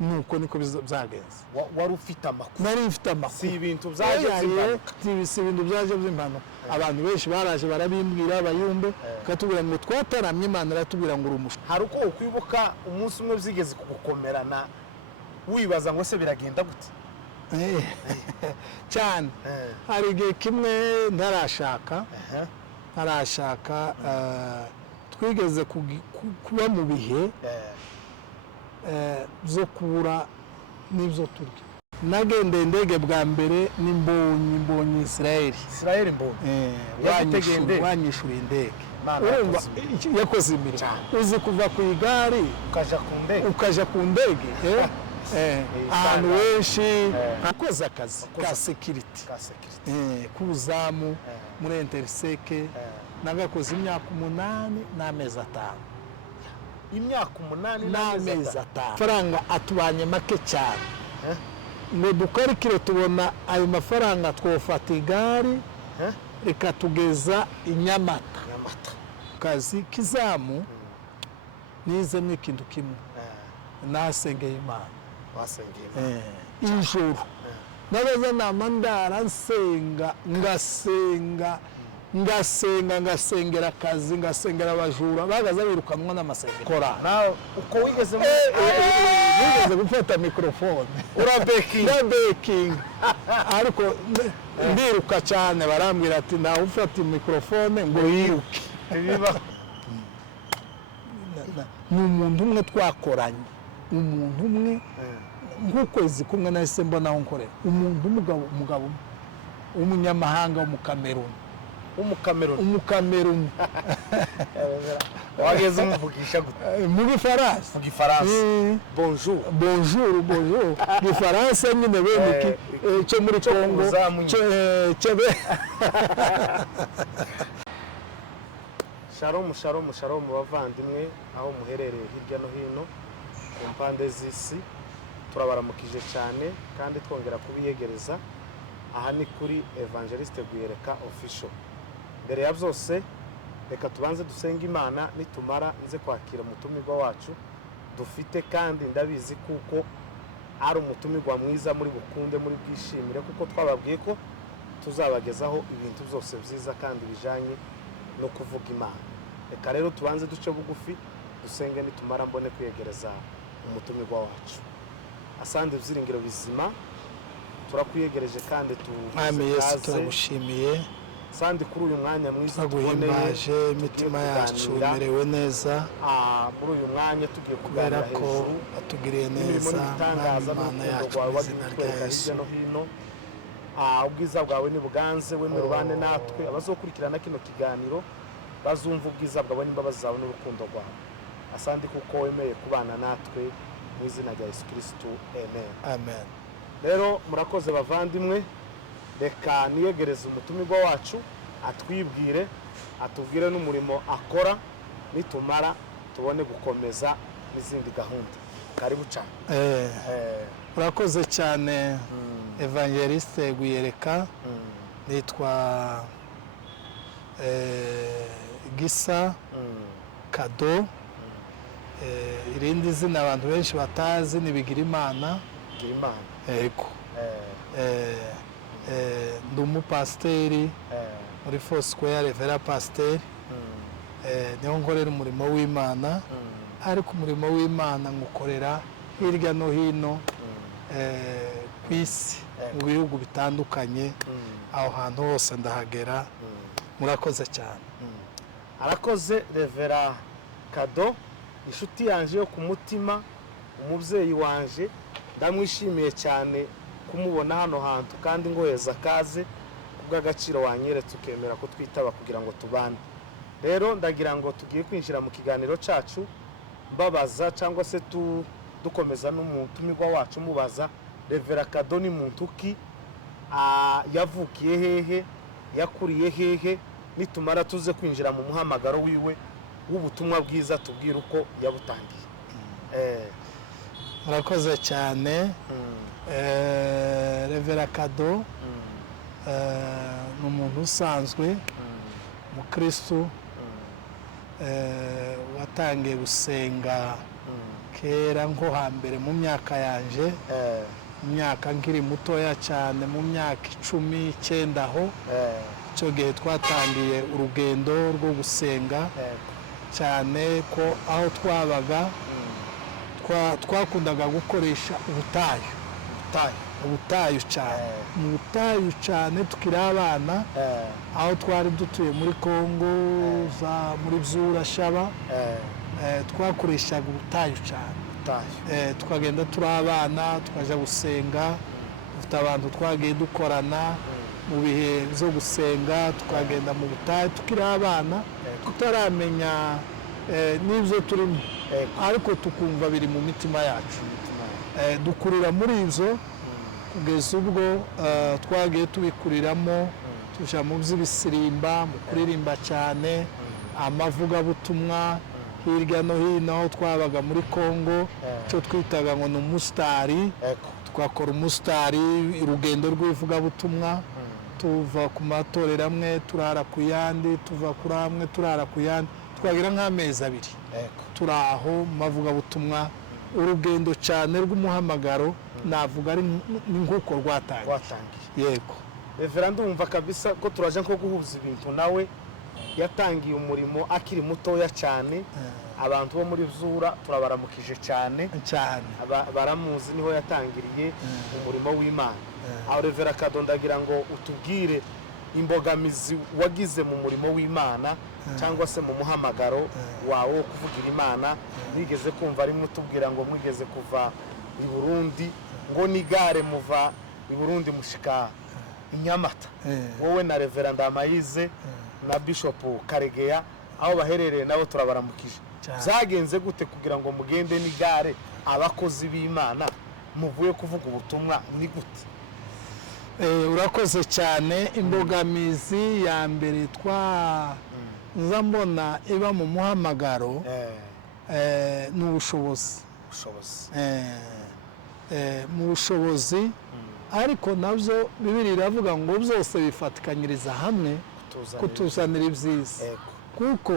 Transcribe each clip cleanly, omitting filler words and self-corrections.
nuko niko byagenze. wari ufite amakuru? Nari mfite amakuru, si ibintu byaje by'impanuka. si ibintu byaje by'impanuka. Abantu benshi baraje barabimbwira abayumbe, katubwira ngo twataramye Imana iratubwira ngo urumusha. Hari uko ukwibuka umunsi umwe byigeze kugukomerana wibaza ngo se biragenda gute? Cyane. Hari igihe kimwe ntarashaka twigeze kuba mu bihe zo kubura n'ibyo turya. Nagendeye indege bwa mbere n'imbonyi Israel wanyishuriye indege. Urumva yakoze imirimo. Uzi kuva ku igare ukaja ku ndege ahantu henshi akoze akazi ka security k'ubuzamu muri Interseke. Nagakoze imyaka 8 n'amezi 5. Imyaka 8 n'amezi 5. Faranga atubanye make cyane. Ngo dukarikire tubona ayo mafaranga twofata igare reka tugeza Inyamata. Kazi kizamu nize mwikindu kimwe. Nasengeye Imana. Ijoro nabaza namandara ngasengera akazi, ngasengera abajura bagaza birukanwa n'amasengero kora. Uko wigeze gufata mikrofone urabeking ariko ndiruka cyane, barambwira ati nawe ufata mikrofone ngo yiruke. Ni umuntu umwe twakoranye, umuntu umwe nk'ukwezi kumwe nahise mbona aho nkorera. Umugabo umunyamahanga umukameruni wageze umuvugisha gute? Mu Gifaransa. Bonjour Gifaransa nyine bene cyo muri Kongo cebe. Shalom bavandimwe aho muherereye hirya no hino ku mpande z'isi, turabaramukije cyane kandi twongera kubiyegereza. Aha ni kuri Evangeliste Guyereka Official. Mbere ya byose reka tubanze dusenga Imana, nitumara nze kwakira umutumirwa wacu dufite, kandi ndabizi kuko ari umutumirwa mwiza muri bukunde, muri bwishimire, kuko twababwiye ko tuzabagezaho ibintu byose byiza kandi bijanye no kuvuga Imana. Reka rero tubanze duce bugufi dusenge, nitumara mbone kwiyegereza umutumirwa wacu. Asante byiringiro bizima, turakwiyegereje kandi Yesu turagushimiye. Sandi kuri uyu mwanya mwiza tuguhimbaje, imitima yacu imerewe neza muri uyu mwanya tugiye kuganira ko atugiriye neza. Imana yacu izina rya Yesu no hino. Ubwiza bwawe ni buganze, we murubane natwe abazokurikirana kino kiganiro bazumva ubwiza bwawe n'imbabazi zawe n'urukundo rwawe. Asandi kuko wemeye kubana natwe mu izina rya Yesu Kristo, amen. Rero murakoze bavandimwe, reka niyegereze umutumirwa wacu atwibwire, atubwire n'umurimo akora, nitumara tubone gukomeza n'izindi gahunda. Karibu cyane. Murakoze cyane Evangeliste Guyereka. Nitwa Gisa Kado. Irindi zina abantu benshi batazi ni Bigirimana. Yego. Ndi umupasiteri muri Foursquare Vera Pasiteri. Niho nkorera umurimo w'Imana, ariko umurimo w'Imana ngukorera hirya no hino ku isi, mu bihugu bitandukanye. Aho hantu hose ndahagera. Murakoze cyane. Arakoze Revera Kado, inshuti yanje yo ku mutima, umubyeyi wanje, ndamwishimiye cyane kumubona hano hantu, kandi ngoheza kaze kubw'agaciro wanyeretse ukemera ko twitaba kugira ngo tubane. Rero ndagira ngo tugiye kwinjira mu kiganiro cyacu, mbabaza cyangwa se dukomeza n'umutumirwa wacu mubaza Revera Kado ni muntu ki, yavukiye hehe, yakuriye hehe, nitumara tuze kwinjira mu muhamagaro wiwe w'ubutumwa bwiza tubwira uko yabutangiye. Murakoze cyane. Revera Kado ni umuntu usanzwe umukristo watangiye gusenga kera nko hambere mu myaka yanje mu myaka nkiri mutoya cyane mu myaka 19 aho icyo gihe twatangiye urugendo rwo gusenga cyane ko aho twabaga twakundaga gukoresha ubutayu cyane mu butayu cyane tukiri abana aho twari dutuye muri Kongo muri Byura Shaba twakoreshaga ubutayu cyane tukagenda turi abana tukaja gusenga dufite abantu twagiye dukorana mu bihe byo gusenga tukagenda mu butayu tukiri abana tutaramenya n'ibyo turimo ariko tukumva biri mu mitima yacu dukurira muri izo kugeza ubwo twagiye tubikuriramo tuja mu by'ibisirimba mu kuririmba cyane amavugabutumwa hirya no hino aho twabaga muri Kongo cyo twitaga ngo ni umusitari twakora umusitari urugendo rw'ivugabutumwa tuva ku matorero amwe turara ku yandi tuva kuri amwe turara ku yandi twagira nk'amezi 2 turi aho mu mavugabutumwa urugendo cyane rw'umuhamagaro navuga ari nk'uko rwatangiye yego Reverend umva kabisa ko turaje nko guhuza ibintu nawe yatangiye umurimo akiri mutoya cyane abantu bo muri Byura turabaramukije cyane baramuzi niho yatangiriye umurimo w'Imana aho Reverend Kado ndagira ngo utubwire imbogamizi wagize mu murimo w'Imana cyangwa se mu muhamagaro wawo kuvugira Imana nigeze kumva ari mutubwira ngo mwigeze kuva i Burundi ngo nigare muva i Burundi mushika Inyamata wowe na Reverend Amayize na Bishop Karegeya aho baherereye nabo turabaramukije zagenze gute kugira ngo mugende nigare abakozi b'Imana muvuye kuvuga ubutumwa ni gute? Urakoze cyane imbogamizi ya mbere mbona iba mu muhamagaro ni ubushobozi mu bushobozi ariko nabyo Bibiliya iravuga ngo byose bifatikanyiriza hamwe kutuzanira ibyiza kuko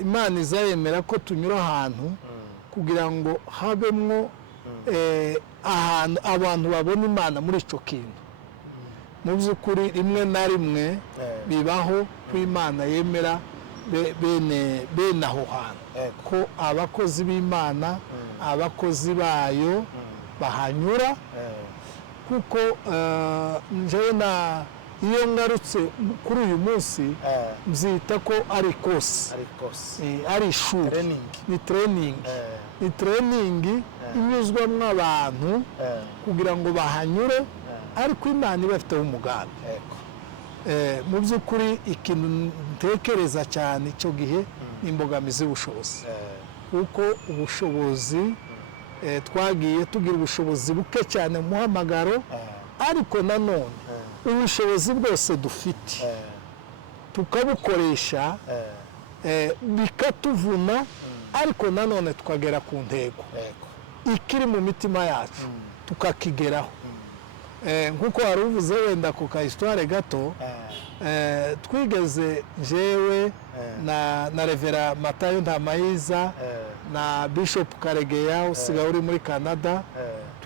Imana izayemera ko tunyura ahantu kugira ngo habemwo ahantu abantu babona Imana muri icyo kintu mu by'ukuri rimwe na rimwe bibaho ko Imana yemera bene aho hantu ko abakozi b'Imana abakozi bayo bahanyura kuko njyewe iyo ngarutse kuri uyu munsi mbyita ko ari kosi ari ishuri ni training inyuzwamo abantu kugira ngo bahanyure ariko Imana ibafiteho umugambi mu by'ukuri ikintu ntekereza cyane icyo gihe ni imbogamizi y'ubushobozi kuko ubushobozi twagiye tugira ubushobozi buke cyane mu muhamagaro ariko nanone ubushobozi bwose dufite tukabukoresha bikatuvuna ariko nanone tukagera ku ntego ikiri mu mitima yacu tukakigeraho nk'uko wari uvuze wenda ku kahistware gato twigeze jewe na Reverend Matayo Ntamayiza na Bishop Karegeya usigaye uri muri Canada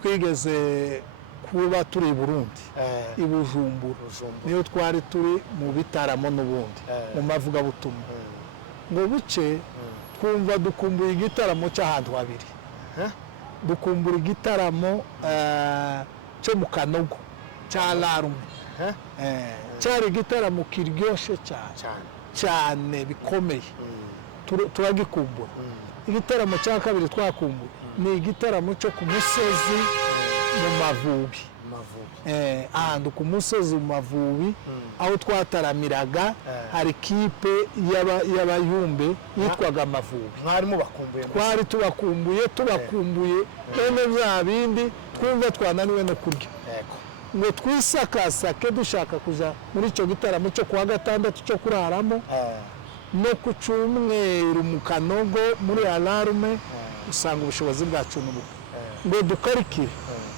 twigeze kuba turi i Burundi i Bujumbura niyo twari turi mu bitaramo n'ubundi mu mavugabutumwa ngo buce twumva dukumbuye igitaramo cy'ahantu habiri dukumbura igitaramo cyo mu Kanogo cya Larume cyari igitaramo kiryoshye cyane bikomeye turagikumbura igitaramo cya kabiri twakumbura ni igitaramo cyo ku musozi mu Mavubi ahantu ku musozi mu Mavubi aho twataramiraga hari kipe y'abayumbe yitwaga Amavubi twari tubakumbuye none bya bindi twumva twananiwe no kurya ngo twisakasake dushaka kuja muri icyo gitaramo cyo kuwa gatandatu cyo kuraramo no ku Cyumweru mu Kanogo muri Alarme usanga ubushobozi bwacu n'ubuke ngo dukarikire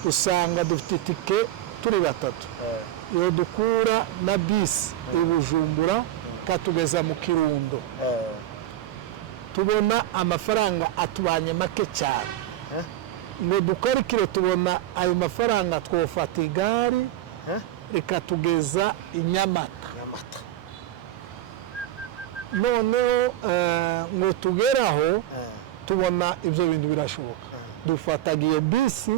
usanga dufite itike turi batatu iyo dukura na bisi i Bujumbura katugeza mu Kirundo tubona amafaranga atubanye make cyane ngo dukarikire tubona ayo mafaranga twofata igare rikatugeza i Nyamata noneho ngo tugeraho tubona ibyo bintu birashoboka dufataga iyo bisi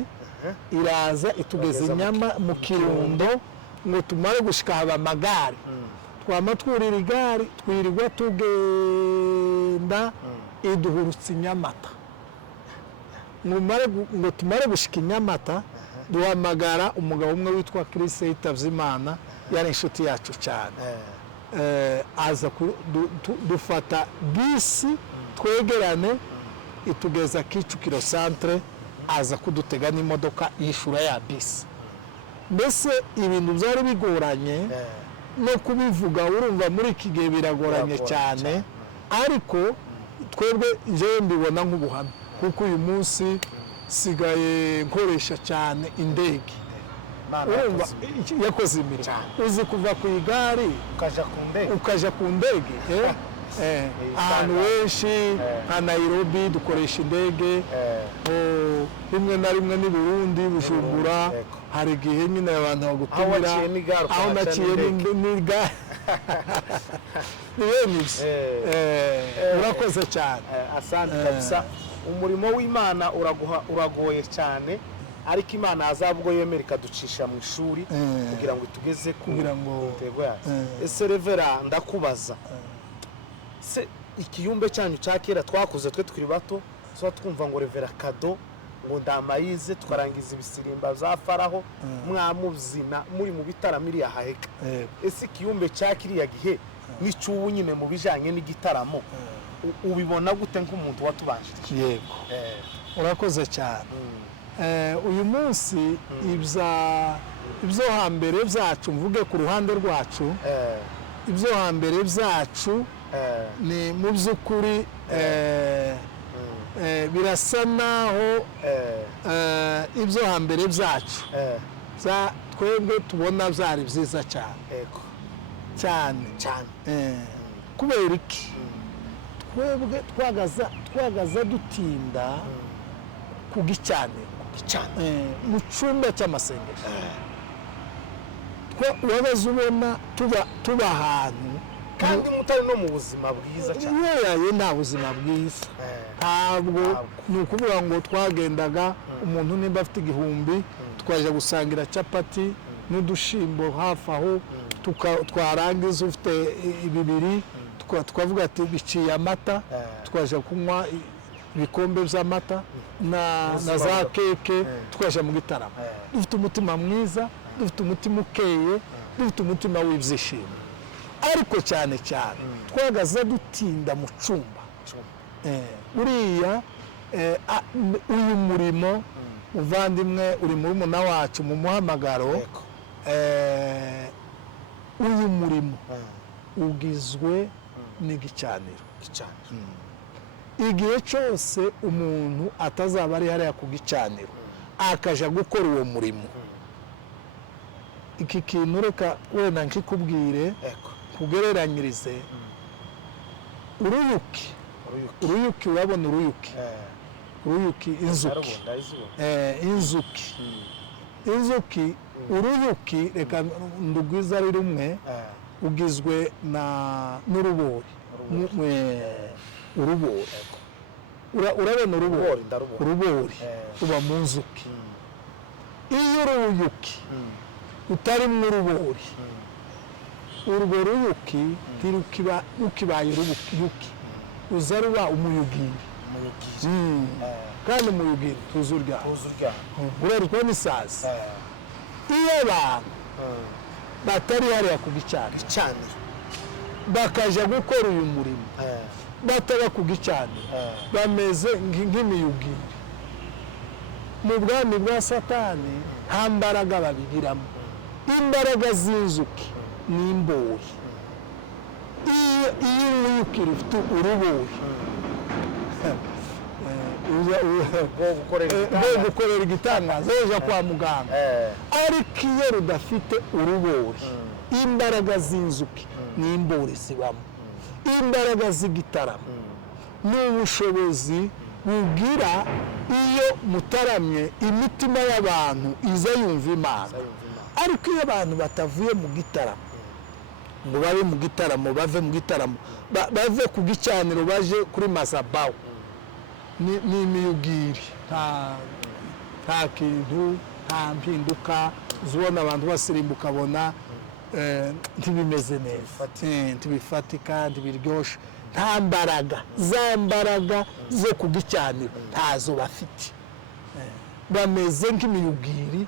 iraza itugeza mu Kirundo ngo tumare gushika haba amagare twama twurira igare twirirwa tugenda iduhurutse i Nyamata ngo tumare gushika i Nyamata duhamagara umugabo umwe witwa Chris Yitavyimana yari inshuti yacu cyane aza dufata bisi twegerane itugeza Kicukiro centre aza kudutega n'imodoka yishura ya bisi mbese ibintu byari bigoranye no kubivuga urumva muri iki gihe biragoranye cyane ariko twebwe jewe mbibona nk'ubuhamya kuko uyu munsi sigaye nkoresha cyane indege urumva yakoze imirimo uzi kuva ku igare ukaja ku ndege ahantu henshi nka Nairobi dukoresha indege rimwe na rimwe n'i Burundi Bujumbura hari igihe nyine abantu bagutumira aho naciye n'igare urakoze cyane asante kabisa umurimo w'Imana uragoye cyane ariko Imana azabwo yemera ikaducisha mu ishuri kugira ngo itugeze ku ntego yacu ese Revera ndakubaza se ikiyumbe cyanyu cya kera twakuze twe tukiri bato so twumva ngo Revera Kado ngo ndamayize tukarangiza ibisirimba za Faraho mwamuzina muri mu bitaramiri yahaheka ese ikiyumbe cya kiriya gihe n'icubu nyine mu bijanye n'igitaramo ubibona gute nk'umuntu watubanjirije yego urakoze cyane uyu munsi ibyo hambere byacu mvuge ku ruhande rwacu ibyo hambere byacu ni mu by'ukuri birasa naho ibyo hambere byacu twebwe tubona byari byiza cyane kubera iki twebwe twagaza dutinda ku gicaniro mu cyumba cy'amasengesho wabaza ubona tuba ahantu kandi mutari no mu buzima bwiza cyane nta buzima bwiza ntabwo ni ukuvuga ngo twagendaga umuntu nimba afite 1000 twaje gusangira capati n'udushimbo hafi aho twarangiza ufite 2 tukavuga ati biciye amata twaje kunywa ibikombe by'amata na za keke twaje mu gitaramo dufite umutima mwiza dufite umutima ukeye dufite umutima w'ibyishimo ariko cyane twagaza dutinda mu cyumba uriya uyu murimo uvandimwe uri muri muna wacu mu muhamagaro uyu murimo ugizwe n'igicaniro igihe cyose umuntu atazaba ari hariya ku gicaniro akaja gukora uwo murimo iki kintu reka wenda nkikubwire kugereranyirize uruyuki urabona uruyuki inzuki uruyuki reka ndugwiza ari rumwe ugizwe n'urubori urabona urubori uba mu nzuki iyo uruyuki utarimo urubori urwo ruyuki rukibaye uruyuki uza ruba umuyugiri kandi umuyugiri tuzi uryaho urarikwa n'isazi iyo abantu batari hariya ku gicaniro bakaja gukora uyu murimo bataba ku gicaniro bameze nk'imiyugiri mu bwami bwa Satani nta mbaraga babigiramo imbaraga z'inzuki ni imbori iyo uruyuki rufite urubori bwo gukorera igitangaza uja kwa muganga ariko iyo rudafite urubori imbaraga z'inzuki ni imbori zibamo imbaraga z'igitaramo n'ubushobozi bugira iyo mutaramye imitima y'abantu iza yumva Imana. Ariko iyo abantu batavuye mu gitaramo ngo babe mu gitaramo bave mu gitaramo bave ku gicaniro baje kuri mazabawu ni imiyugiri nta kintu nta mpinduka zibona abantu basirimbuka bona ntibimeze neza ntibifatika ntibiryoshye nta mbaraga za mbaraga zo ku gicaniro ntazo bafite bameze nk'imiyugiri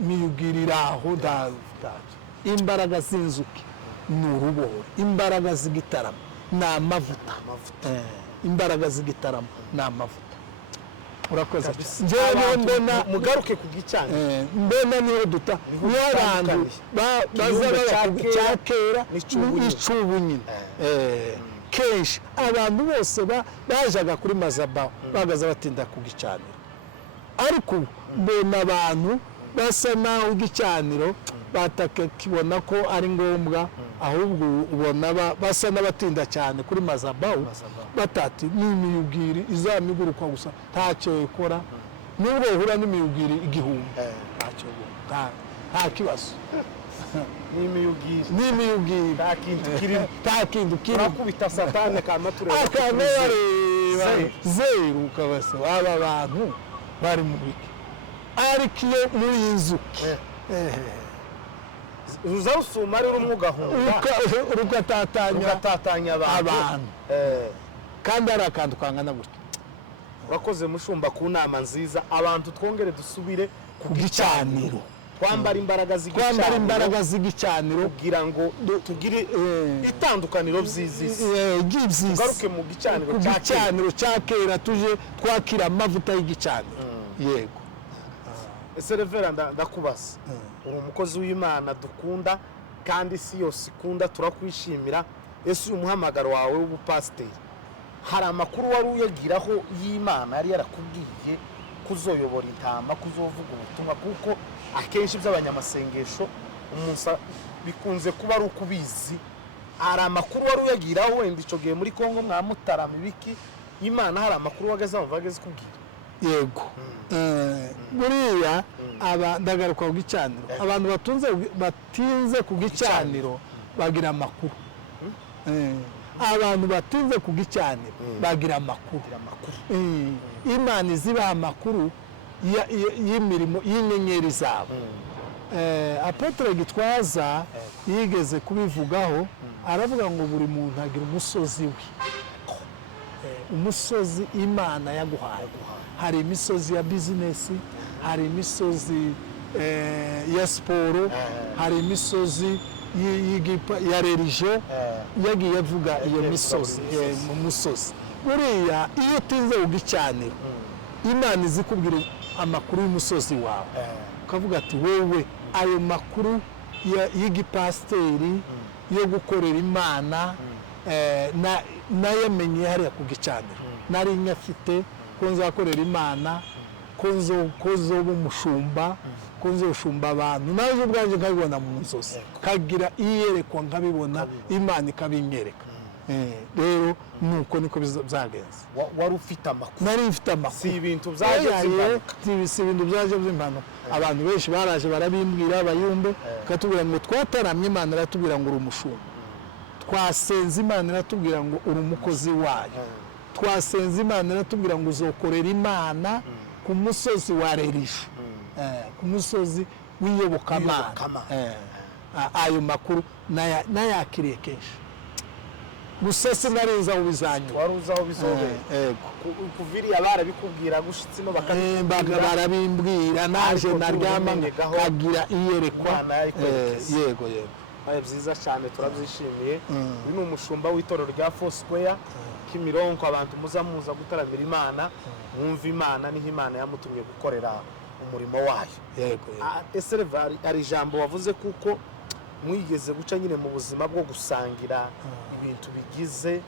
imiyugiri iri aho imbaraga z'inzuki ni uruboho imbaraga z'igitaramo ni amavuta imbaraga z'igitaramo ni amavuta urakoze njyewe mbona mugaruke ku gicaniro mbona niho duta niyo abantu baza cya kera n'icubu nyine kenshi abantu bose bajaga kuri mazabawu bagaza batinda ku gicaniro ariko mbona abantu basa naho igicaniro batakibona ko ari ngombwa ahubwo ubona basa n'abatinda cyane kuri mazabawu batati n'imiyugiri izamiguruka gusa ntacyo ikora nubwo uhura n'imiyugiri igihumbi ntacyo nta kibazo n'imiyugiri nta kintu kiri urakubita satani akamatureba akabareba zeru ukabasa aba bantu bari mu biki ariko iyo muri inzuki uza rusuma ari rumwe ugatatanya abantu kandi ari akantu kangana gutya urakoze mushumba ku nama nziza abantu twongere dusubire ku gicaniro twambara imbaraga z'igicaniro kugira ngo tugire itandukaniro by'izisi tugaruke mu gicaniro cya kera tuje twakira amavuta y'igicaniro yego ese revera ndakubaza uri umukozi w'Imana dukunda kandi isi yose ikunda turakwishimira ese uyu muhamagaro wawe w'ubupasiteri hari amakuru wari uyagiraho y'Imana yari yarakubwiye kuzoyobora intama kuzovuga ubutumwa kuko akenshi by'abanyamasengesho umunsi bikunze kuba ari ukubizi hari amakuru wari uyagiraho wenda icyo gihe muri Kongo mwamutarama ibiki Imana hari amakuru wageze kubwira yego buriya ndagaruka ku gicaniro abantu batinze ku gicaniro bagira amakuru abantu batinze ku gicaniro bagira amakuru Imana izibaha amakuru y'imirimo y'inyenyeri zabo Apotre Gitwaza yigeze kubivugaho aravuga ngo buri muntu agira umusozi we umusozi Imana yaguhaye hari imisozi ya bizinesi hari imisozi ya siporo hari imisozi ya religion yagiye avuga iyo misozi mu musozi buriya iyo utinze ugicanira Imana izikubwira amakuru y'umusozi wawe ukavuga ati wowe ayo makuru y'igipasiteri yo gukorera Imana nayamenye hariya ku gicaniro nari nyafite ko nzakorera Imana ko nzoba umushumba ko nzoshumba abantu naje ubwanjye nkabibona mu nzozi kagira iyerekwa nkabibona Imana ikabinyereka rero nuko niko byagenze wari ufite amakuru nari mfite amakuru si ibintu byaje by'impanuka abantu benshi baraje barabimbwira bayumbe katubwira ngo twataramye Imana iratubwira ngo uri umushumba twasenze Imana iratubwira ngo uri umukozi wayo twasenze Imana iratubwira ngo uzokorera Imana ku musozi wa rerisho ku musozi w'iyobokamana ayo makuru nayakiriye kenshi gusa sinariza aho bizanyura wari uzi aho bizobera kuviriya barabikubwira gushitse no barabimbwira naje naryama kagira iyerekwa yego aye byiza cyane turabyishimiye uyu ni umushumba w'itorero rya Foursquare Kimironko abantu muza gutaramira Imana mwumva Imana niho Imana yamutumye gukorera umurimo wayo yego ese ari ijambo wavuze kuko mwigeze guca nyine mu buzima bwo gusangira ibintu bigize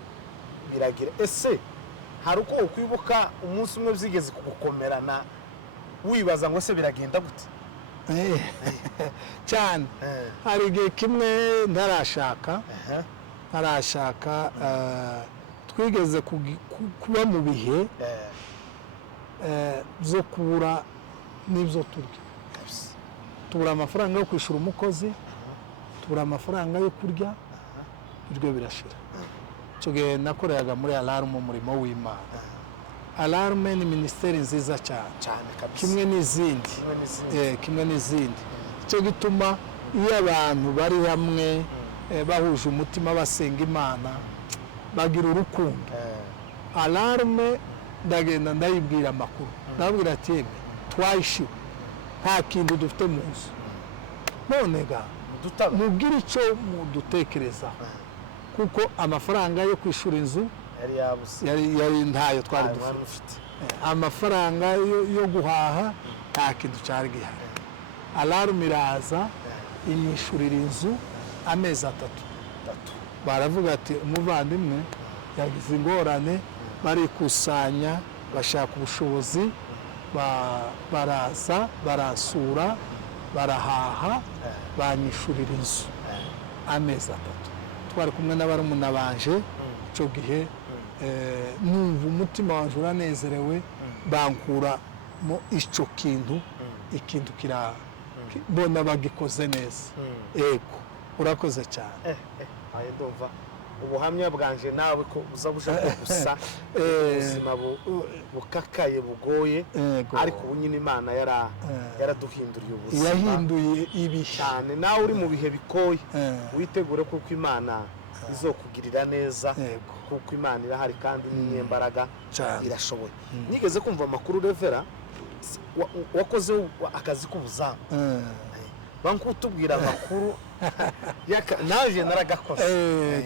biragira ese hari uko ukwibuka umunsi umwe byigeze kugukomerana wibaza ngo se biragenda gute cyane hari igihe kimwe ntarashaka twigeze kuba mu bihe byo kubura n'ibyo turya, tubura amafaranga yo kwishyura umukozi, tubura amafaranga yo kurya, ibyo birashira. icyo gihe nakoreraga muri Alarme umurimo w'Imana. Alarme ni minisiteri nziza cyane kimwe n'izindi, icyo gituma iyo abantu bari hamwe bahuje umutima basenga Imana bagira urukundo. Alarme ndagenda ndayibwira amakuru, ndabwira ati yemwe twayishyuwe nta kintu dufite mu nzu, none ga mubwire icyo mudutekerezaho, kuko amafaranga yo kwishyura inzu yari ntayo twari dufite, amafaranga yo guhaha nta kintu cyari gihari. Alarme iraza inyishyurira inzu amezi 3. Baravuga ati umuvandimwe yagize ingorane, barikusanya bashaka ubushobozi, baraza barasura barahaha banyishyurira inzu amezi 3. twari kumwe n'abarumuna banje, icyo gihe numva umutima wanjye uranezerewe, bankura mu icyo kintu, ikintu kirabona bagikoze neza. Yego urakoze cyane. ndumva ubuhamya bwanje nawe ko buza bushaka gusa ubuzima bukakaye bugoye, ariko ubu nyine Imana yaraduhinduriye ubuzima, yahinduye ibihe cyane. Nawe uri mu bihe bikoye witegure kuko Imana izokugirira neza, kuko Imana irahari kandi n'inyembaraga irashoboye. Nigeze kumva amakuru Revera wakoze akazi k'ubuzamu, bankutubwira amakuru naje naragakoze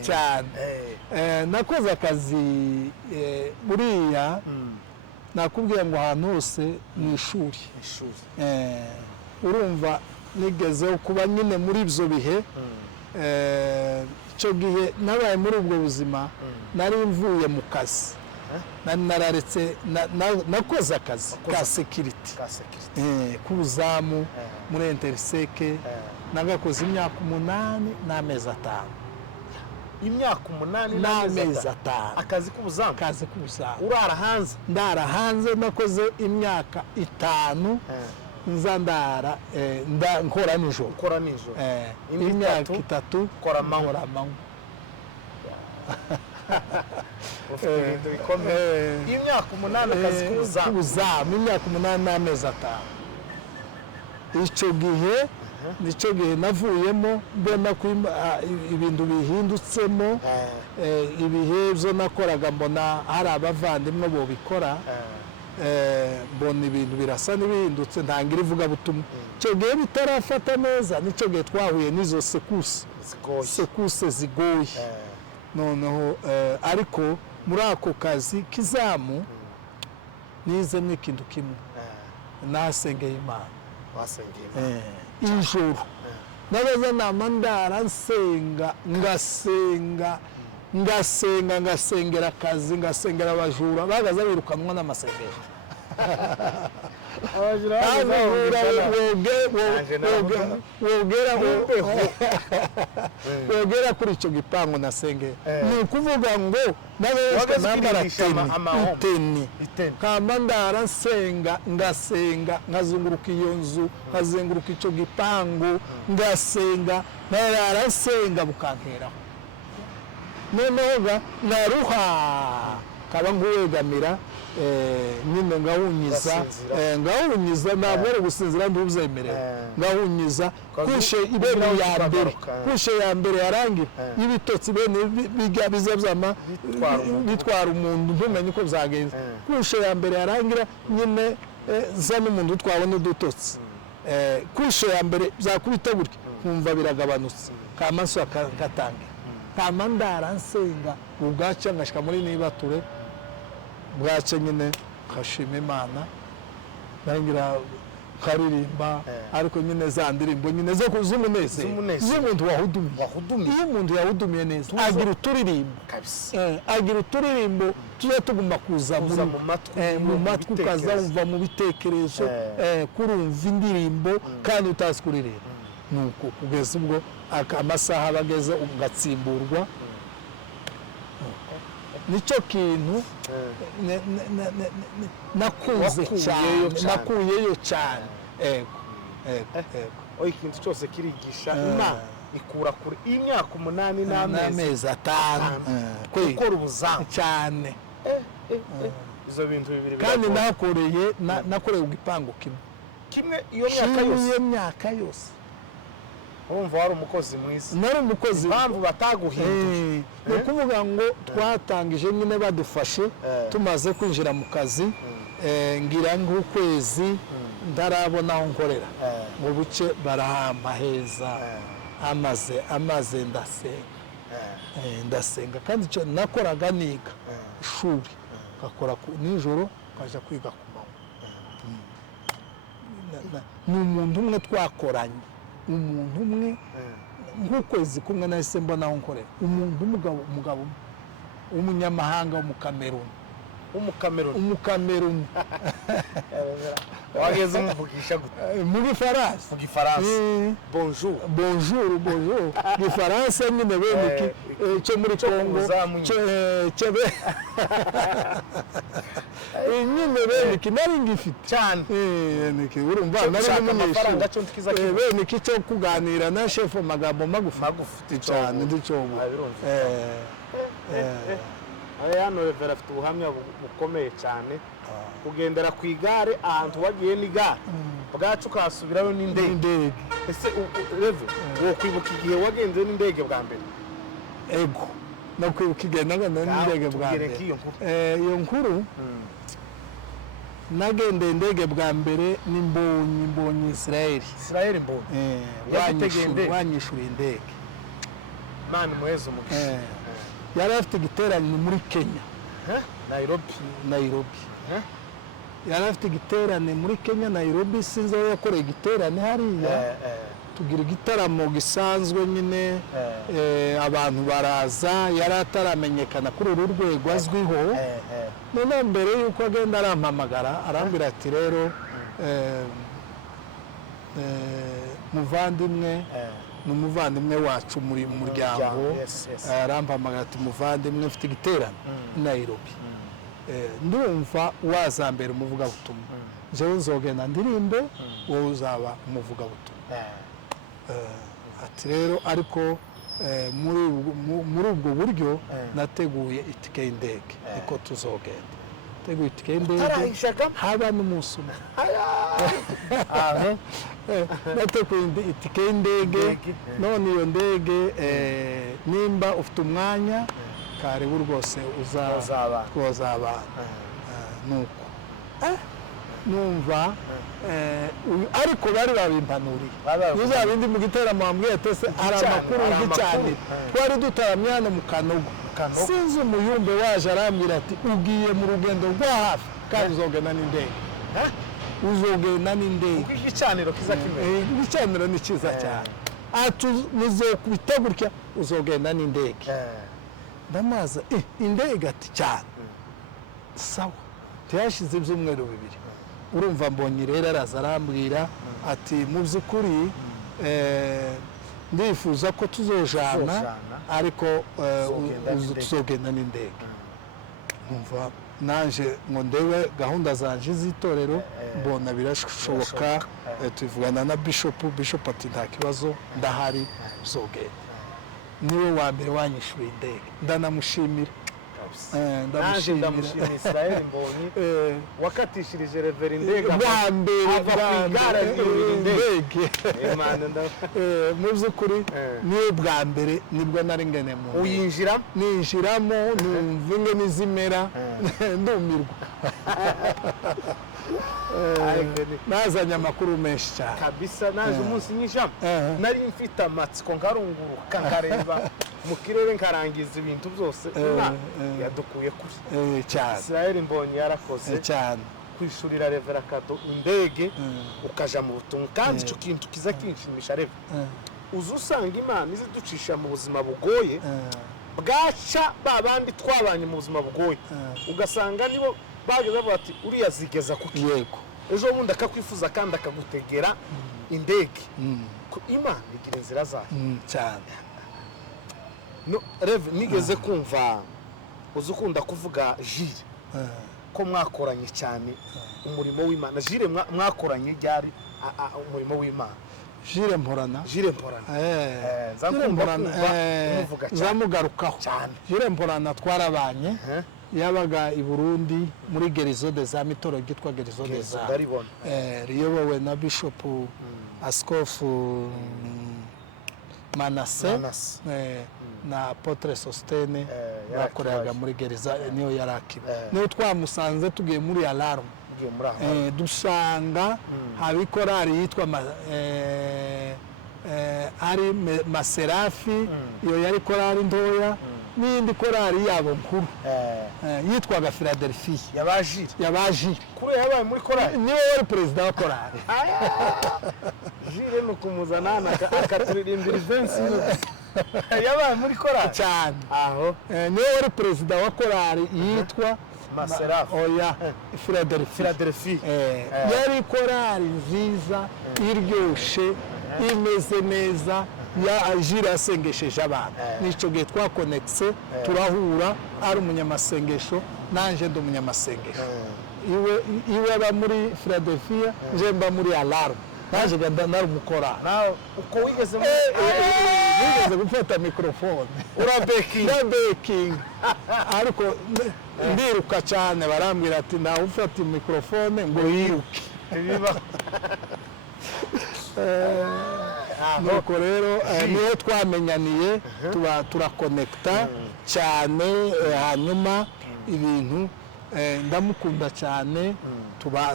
cyane. Nakoze akazi buriya nakubwiye ngo ahantu hose ni ishuri. Urumva nigezeho kuba nyine muri ibyo bihe, icyo gihe nabaye muri ubwo buzima, nari mvuye mu kazi, nararetse nakoze akazi ka sekiriti k'ubuzamu muri Interseke, nagakoze imyaka 8 n'amezi 5. Imyaka 8 n'amezi 5 akazi k'ubuzamu? Akazi k'ubuzamu. Urara hanze? Ndara hanze, nakoze imyaka 5 nza ndara nkora nijoro. Ukora nijoro? Imyaka 3 nkora amanywa. Ufite ibintu bikomeye. Imyaka 8 akazi k'ubuzamu? Imyaka 8 n'amezi 5. icyo gihe nicyo gihe navuyemo, mbona ko ibintu bihindutsemo, ibihe byo nakoraga mbona hari abavandimwe bo bikora, mbona ibintu birasa n'ibihindutse, ntangira ivugabutumwa. icyo gihe bitarafata neza, nicyo gihe twahuye n'izo sekuse zigoye. Noneho ariko muri ako kazi k'izamu nizemo ikintu kimwe, nasengeye Imana ijoro, nabaza nama ndara ngasengera akazi, ngasengera abajura bagaza birukanwa n'amasengesho. wogera kuri icyo gipangu nasengera, ni ukuvuga ngo nabeshwe nambara teni, kamba ndara ngasenga, nkazunguruka iyo nzu, nkazenguruka icyo gipangu, ngasenga, narasenga bukankeraho. noneho naruha kaba nguwegamira, nyine ngahunyiza ntabwo ari gusinzira ndubyemerewe, ngahunyiza kushe ibere ya mbere yarangira y'ibitotsi bene biza byama bitwara umuntu ntumenye uko byagenze. Kushe ya mbere yarangira nyine za n'umuntu utwawe n'udutotsi, kushe ya mbere byakubita gutya nkumva biragabanutse, kamaso akatangira, kama ndaransenga ubwaca ngashika muri nibature, bwace nyine nkashima Imana, nangira karirimba, ariko nyine za ndirimbo nyine zo kuzumuneze z'umuntu wahudumiye. Iyo umuntu yahudumiye neza agira uturirimbo, agira uturirimbo tuza tuguma kuza mu matwi, ukaza wumva mu bitekerezo, kurumva indirimbo kandi utazi kuririmba. Nuko kugeza ubwo amasaha bageze ugatsimburwa, nicyo kintu nakunze cyane nakuyeyo cyane ikintu cyose kirigisha Imana ikura kuri imyaka 8 n'amezi 5 gukora ubuzamu cyane izo bintu bibiri kandi nakoreye igipangu kimwe iyo myaka yose urumva wari umukozi mwiza nari umukozi impamvu bataguhinduye ni ukuvuga ngo twatangije nyine badufashe tumaze kwinjira mu kazi ngira nk'ukwezi ndarabona aho nkorera mu buce barahamba heza amaze ndasenga kandi icyo nakoraga niga ishuri gakora nijoro kaja kwiga ku manywa ni umuntu umwe twakoranye umuntu umwe nk'ukwezi kumwe nahise mbona aho nkorera umugabo w'umunyamahanga w'umukameruni wageze umuvugisha gute mu gifaransa bonjour gifaransa nyine bene cyo muri Kongo cebe nyine bene kinari ngifite cyane niki urumva nari amafaranga cyo ntikiza bene cyo kuganira na chef magambo magufi cyane ndico hano Revera afite ubuhamya bukomeye cyane kugendera ku igare ahantu wagiye n'igare bwacu ukahasubirayo n'indege ese Reve wo kwibuka igihe wagenze n'indege bwa mbere ego no kwibuka igihe n'indege bwa mbere iyo nkuru nagendeye indege bwa mbere n'imbonyi Israel wanyishura indege Imana muheze umugisha yari afite igiterane muri Kenya Nairobi yari afite igiterane muri Kenya Nairobi sinzi aho yakoreye igiterane hariya tugira igitaramo gisanzwe nyine abantu baraza yari ataramenyekana kuri uru rwego azwiho none mbere yuko agenda arampamagara arambwira ati rero muvandimwe n'umuvandimwe wacu muri muryango arampamagara ati muvandimwe mfite igiterane Nairobi ndumva wazambera umuvugabutumwa jewe nzogenda ndirimbe wowe uzaba umuvugabutumwa ati rero ariko muri ubwo buryo nateguye itike y'indege niko tuzogenda teguye itike y'indege haba n'umunsi umwe nateguye itike y'indege none iyo ndege nimba ufite umwanya karibu rwose uzaba nuko numva ariko bari babimpanuriye niza bindi mu giteramo wambwiye tese hari amakuru uzi cyane twari dutaramye hano mu Kanogo sinzi umuyumbe waje arambwira ati ugiye mu rugendo rwa hafi kandi uzogenda n'indege igicaniro kiza kimwe igicaniro ni cyiza cyane ati nizokubita gutya uzogenda n'indege ndamaza indege ati cyane sawa tuyashize ibyumweru 2 urumva mbonye rero araza arambwira ati mu by'ukuri ndifuza ko tuzojana ariko tuzogenda n'indege numva nanje ngo ndewe gahunda zanje z'itorero mbona birashoboka tuvugana na bishop ati nta kibazo ndahari zogenda niwe wa mbere wanyishyuye indege ndanamushimira ndamushimira Israel Mbonyi wakatishirije Revera indege bwa mbere indege mu by'ukuri niwe bwa mbere nibwo nari ngene mu ninjiramo numva ingene zimera ndumirwa nazanye amakuru menshi cyane kabisa naje umunsi nyijamo nari mfite amatsiko nkarunguruka nkareba mu kirere nkarangiza ibintu byose yadukuye kuri cyane Israel Mbonyi yarakoze cyane kwishurira Revera Kado indege ukaja mu butumwa kandi icyo kintu kiza kinshimisha Reve uzi usanga Imana iziducisha mu buzima bugoye bwaca babandi twabanye mu buzima bugoye ugasanga nibo bageze bati uriya zigeza kuki yego ejo bundi akakwifuza kandi akagutegera indege Imana igira inzira zayo cyane no Reve nigeze kumva uzi ukunda kuvuga Jire ko mwakoranye cyane umurimo w'Imana. Jire mwakoranye ryari umurimo w'Imana? Jire Mporana zamugarukaho cyane. Jire Mporana twarabanye yabaga i Burundi muri Gerizo des Âmes, itorero ryitwa Gerizo des Âmes riyobowe na Bishop Askofu Manase na Apotre Sostene bakoreraga muri Gereza, niyo yarakiba. Niyo twamusanze tugiye muri Alarme dusanga hari korari yitwa ari Maserafi, iyo yari korari ntoya, n'indi korari yabo nkuru yitwaga Philadelphia yabajire kuri yabaye muri korari, niwe wari perezida wa korari. Jire no kumuzana akaturirimbira Vincent yabaye muri korari cyane. Aho niwe wari perezida wa korari yitwa Maserafi Philadelphia. Yari korari nziza iryoshe imeze neza, ya Jire asengesheje abantu. Nico gihe twakonekse turahura, ari umunyamasengesho nanje ndi umunyamasengesho. Iwe aba muri Philadelphia, nje mba muri Alarme. Naje ganda nari umukora. Nawe uko wigeze gufata mikrofone urabeking ariko ndiruka cyane, barambwira ati nawe ufata mikrofone ngo yiruke. Nuko rero niyo twamenyaniye, turakonekta cyane. Hanyuma ibintu ndamukunda cyane,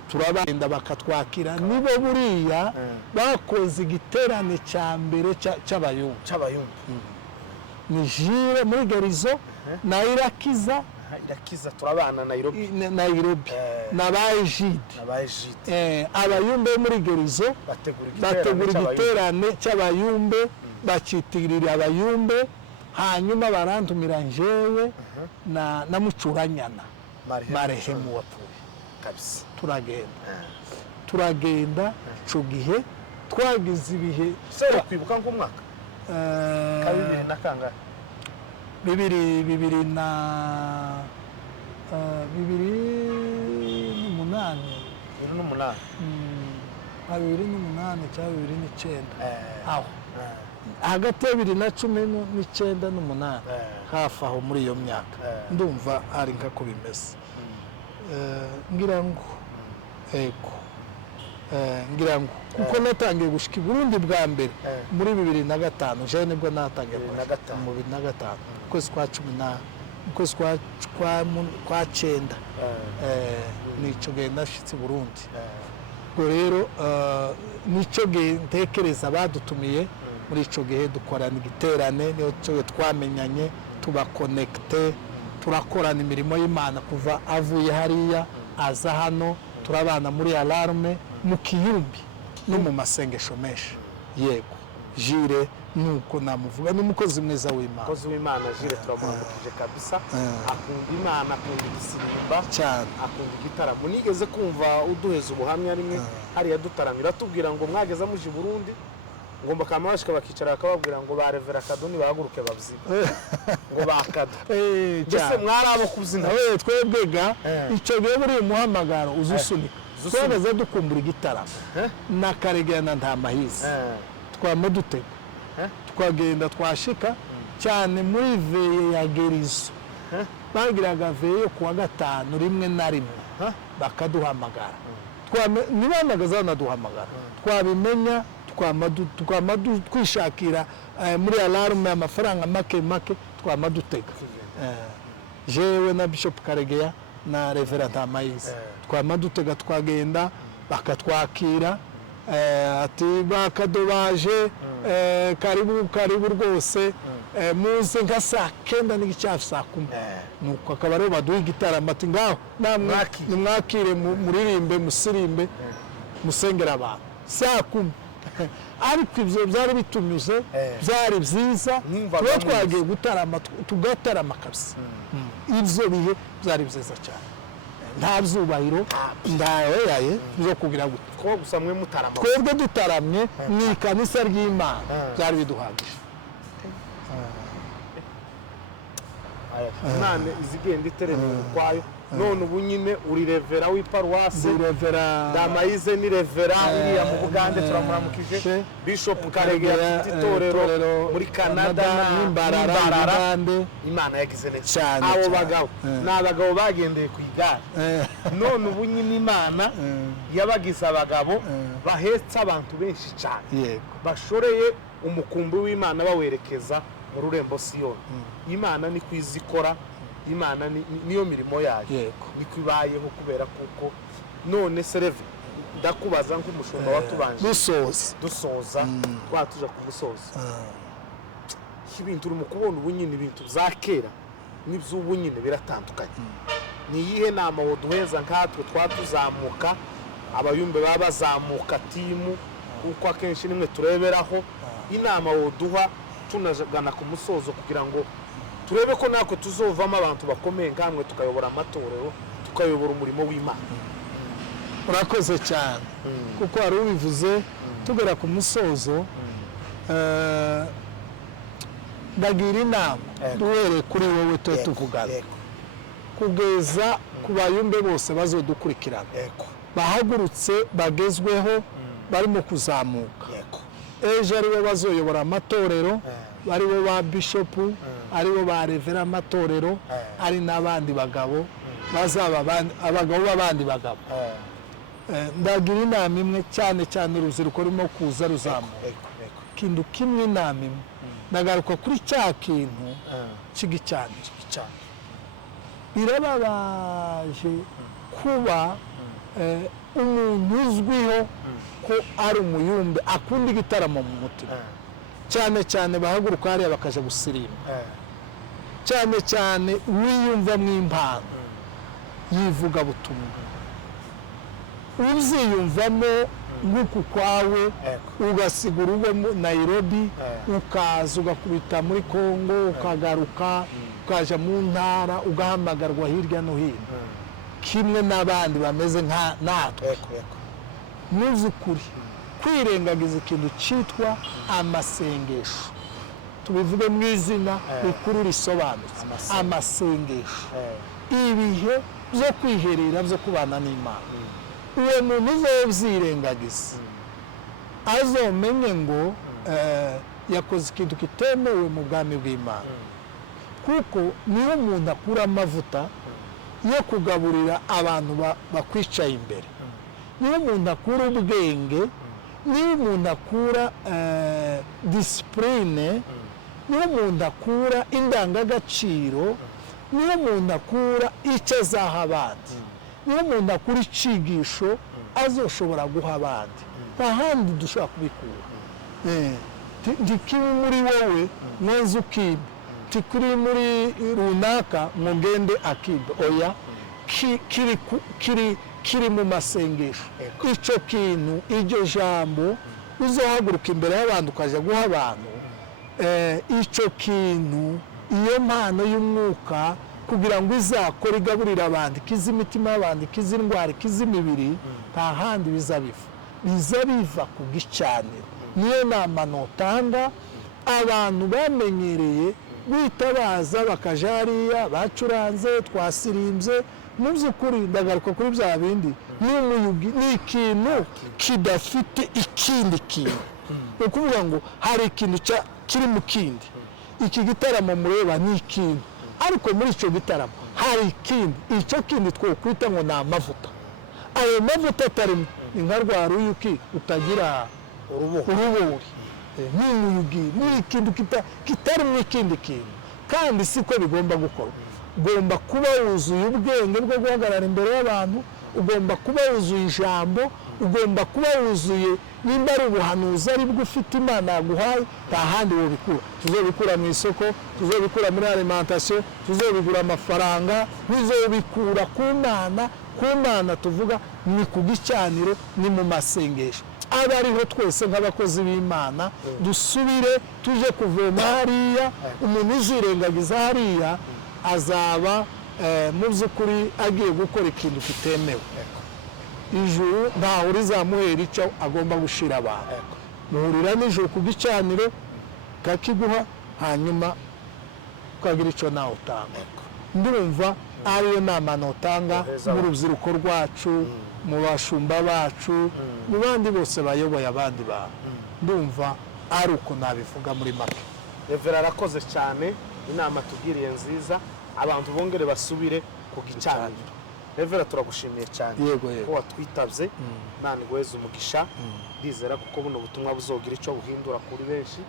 turabagenda bakatwakira. Nibo buriya bakoze igiterane cya mbere cy'abayumva. Ni Jire muri Gerizo na Irakiza turabana Nairobi na Ejide. Abayumbe muri Gerizo bategura igiterane cy'abayumbe, bacitirira abayumbe. Hanyuma barantumira njewe na Mucuranyana Marehemu wapfuye kabisa. turagenda ico gihe twagize ibihe so kwibuka nk'umwaka kabiri na kangahe? bibiri n'umunani cyangwa 2009 aho hagati ya 2010 n'umunani, hafi aho muri iyo myaka ndumva ari nkako bimeze. Ngira ngo kuko natangiye gushika Burundi bwa mbere muri 2005, je nibwo natangiye mu 2005 kwezi kwa 10 kwezi kwa 9 nico gihe nashitse Burundi. Ubwo rero nico gihe ntekereza badutumiye muri ico gihe dukorana igiterane, niyo twamenyanye, tubakonekte, turakorana imirimo y'Imana kuva avuye hariya aza hano, turabana muri Alarme mu Kiyumbi no mu masengesho menshi. Yego Jire nuko namuvuga, n'umukozi mwiza w'Imana. Umukozi w'Imana Jire turamuhamukije kabisa. Akunda Imana, akunda igisimba cyane, akunda igitaramo. Nigeze kumva uduheza ubuhamya rimwe hariya dutaramira tubwira ngo mwageza muje Burundi ngomba kamashika bakicara akababwira ngo ba Revera Kadoni bahaguruke babyiba ngo bakado mbese mwarabo kuzina twebwega icyo gihe buri muhamagaro uzusunika twabeze dukumbura igitaramo na Karegana nta mahizi twamudutega twagenda twashika cyane muri veye ya Gerizo, bagiraga veye kuwa gatanu rimwe na rimwe bakaduhamagara, nibanagaza naduhamagara, twabimenya twamadu kwishakira muri Alarme amafaranga make twamadutega. Jewe na Bishop Karegeya na Reverend Amayizi twamadutega, twagenda bakatwakira, ati bakadobaje karibu rwose, muze nka saa 9 n'igicafu saa 10. Nuko akaba rero baduha igitaramo ati ngaho namwe nimwakire muririmbe musirimbe musengera abantu saa 10. Ariko ibyo byari bitunyuze, byari byiza, tuba twagiye tugatarama kabisa. Ibyo bihe byari byiza cyane, nta byubahiro ndayaye byo kugira gute ko gusa mwe mutarama, twebwe dutaramye mu ikanisa ry'Imana byari biduhagije. nane izigenda iterera kwayo none ubu nyine uri revera w'iparuwasi Ndamayize ni revera iriya mu Bugande turamuramukije Bishop Karegeya afite itorero muri Canada n'Imbarara Imana yagize neza abo bagabo n'abagabo bagendeye ku igare none ubu nyine Imana yabagize abagabo bahetsa abantu benshi cyane bashoreye umukumbi w'Imana bawerekeza mu rurembo Siyoni Imana ni kwizikora Imana niyo mirimo yayo niko ibayeho kubera kuko none sereve ndakubaza nk'umushumba watubanje dusoza twatuja kumusoza ibintu uri mu kubona ubu nyine ibintu za kera n'iby'ubu nyine biratandukanye ni iyihe nama woduheza nkatwe twatuzamuka abayumbe baba bazamuka timu kuko akenshi nimwe tureberaho inama woduha tunagana ku musozo kugira ngo turebe ko nako tuzovamo abantu bakomeye nkamwe tukayobora amatorero tukayobora umurimo w'Imana. Urakoze cyane kuko ari ubivuze tugera ku musozo ndagira inama duhere kuri wowe tuvugana kugeza ku bayumbe bose bazodukurikirana bahagurutse bagezweho barimo kuzamuka ejo aribo bazoyobora amatorero aribo ba bishopu aribo ba revera amatorero ari n'abandi bagabo bazaba abagabo b'abandi bagabo ndagira inama imwe cyane cyane urubyiruko rurimo kuza ruzamuka kintu kimwe inama imwe ndagaruka kuri cya kintu cy'igicaniro birababaje kuba umuntu uzwiho ko ari umuyumbe akunda igitaramo mu mutima cyane cyane bahaguruka hariya bakaja gusirimba cyane cyane wiyumvamo impano yivuga butumwa uziyumvamo nk'uku kwawe ugasigura uba Nairobi ukaza ugakubita muri Kongo ukagaruka ukaja mu ntara ugahamagarwa hirya no hino kimwe n'abandi bameze nka natwe n'uzukuri kwirengagiza ikintu cyitwa amasengesho tubivuge mu izina rikuru risobanutse amasengesho ibihe byo kwiherera byo kubana n'Imana uwo muntu uzobyirengagiza azomenye ngo yakoze ikintu kitemewe mu bwami bw'Imana kuko niyo umuntu akura amavuta yo kugaburira abantu bakwicaye imbere niyo umuntu akura ubwenge niyo umuntu akura disipurine niyo umuntu akura indangagaciro niyo umuntu akura icyo azaha abandi niyo umuntu akura icigisho azoshobora guha abandi nta handi dushobora kubikura ntikiri muri wowe mwenze ukibe ntikiri muri runaka mugende akibe oya kiri mu masengesho icyo kintu iryo jambo uzohaguruka imbere y'abantu ukaja guha abantu icyo kintu iyo mpano y'umwuka kugira ngo izakore igaburira abantu ikize imitima y'abantu ikize indwara ikize imibiri nta handi biza biva ku gicaniro niyo nama notanga abantu bamenyereye bitabaza bakaja hariya bacuranze twasirimbye mu by'ukuri ndagaruka kuri bya bindi ni ikintu kidafite ikindi kintu ni ukuvuga ngo hari ikintu kiri mu kindi iki gitaramo mureba ni ikintu ariko muri icyo gitaramo hari ikindi icyo kindi twokwita ngo ni amavuta ayo mavuta atarimo ni nka rwa ruyuki utagira uruburi ni ikintu kitarimo ikindi kintu kandi siko bigomba gukorwa ugomba kuba wuzuye ubwenge bwo guhagarara imbere y'abantu ugomba kuba wuzuye ijambo ugomba kuba wuzuye nimba ari ubuhanuzi ari bwo ufite Imana yaguhaye nta handi wobikura tuzobikura mu isoko tuzobikura muri alimentation tuzobigura amafaranga tuzobikura ku Mana tuvuga ni ku gicaniro ni mu masengesho aba ariho twese nk'abakozi b'Imana dusubire tuje kuvoma hariya umuntu uzirengagiza hariya azaba mu by'ukuri agiye gukora ikintu kitemewe ijuru ntaho rizamuhera icyo agomba gushira abantu muhurira nijoro ku gicaniro kakiguha hanyuma ukagira icyo nawe utanga. Ndumva ariyo nama notanga mu rubyiruko rwacu, mu bashumba bacu, mu bandi bose bayoboye abandi bantu. Ndumva ari uko nabivuga muri make. Revera arakoze cyane, inama tugiriye nziza, abantu bongere basubire ku gicaniro. Revera turagushimiye cyane ko watwitabye, Imana iguheze umugisha. Ndizera kuko buno butumwa buzogira icyo buhindura kuri benshi,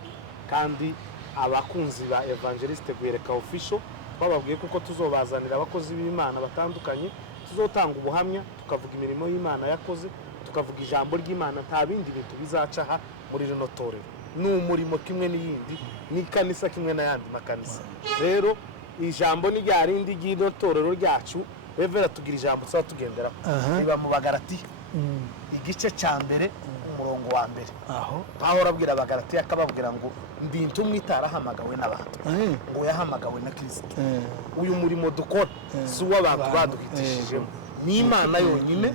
kandi abakunzi ba Evangeliste Gwiyereka Official bababwiye kuko tuzobazanira abakozi b'Imana batandukanye, tuzotanga ubuhamya, tukavuga imirimo y'Imana yakoze, tukavuga ijambo ry'Imana, nta bindi bintu bizaca aha muri rino torero. Ni umurimo kimwe n'iyindi, ni kanisa kimwe n'ayandi makanisa. Rero ijambo ni rya rindi ry'ino torero ryacu. Revera tugira ijambo tuba tugendera riba mu Bagalatiya igice cya mbere umurongo wa mbere, aho arabwira Abagalatiya akababwira ngo ndi intumwa itarahamagawe n'abantu, ngo yahamagawe na Kristo. Uyu murimo dukora si uw'abantu baduhitishijemo, ni Imana yonyine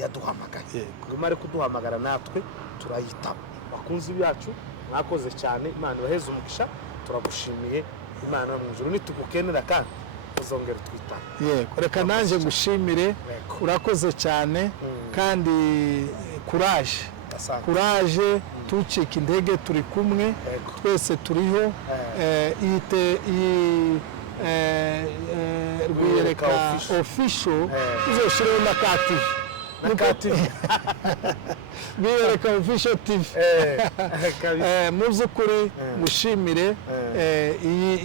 yaduhamagaye. ngo imare kuduhamagara natwe turayitaba. Bakunzi bacu mwakoze cyane, Imana ibaheze umugisha. Turagushimiye Imana mu ijuru, nitugukenera kandi uzongera twitana. Yego, reka nanjye gushimire, urakoze cyane kandi kuraje tucika intege, turi kumwe twese turiho. Gwiyereka Official izoshireho na KTV. Gwiyereka Official TV. Mu by'ukuri gushimire,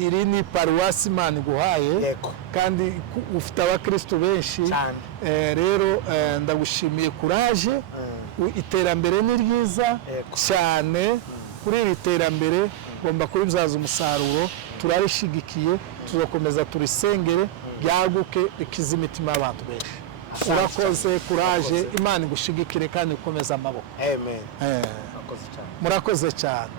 iri ni paruwasi Imana iguhaye kandi ufite abakristo benshi. Rero ndagushimiye kuraje, iterambere ni ryiza cyane. Kuri iri terambere ngomba kuribyaza umusaruro, turarishigikiye, tuzakomeza turisengere ryaguke rikize imitima y'abantu benshi. Urakoze, kuraje, Imana igushigikire kandi ukomeze amaboko. Amen. Murakoze cyane.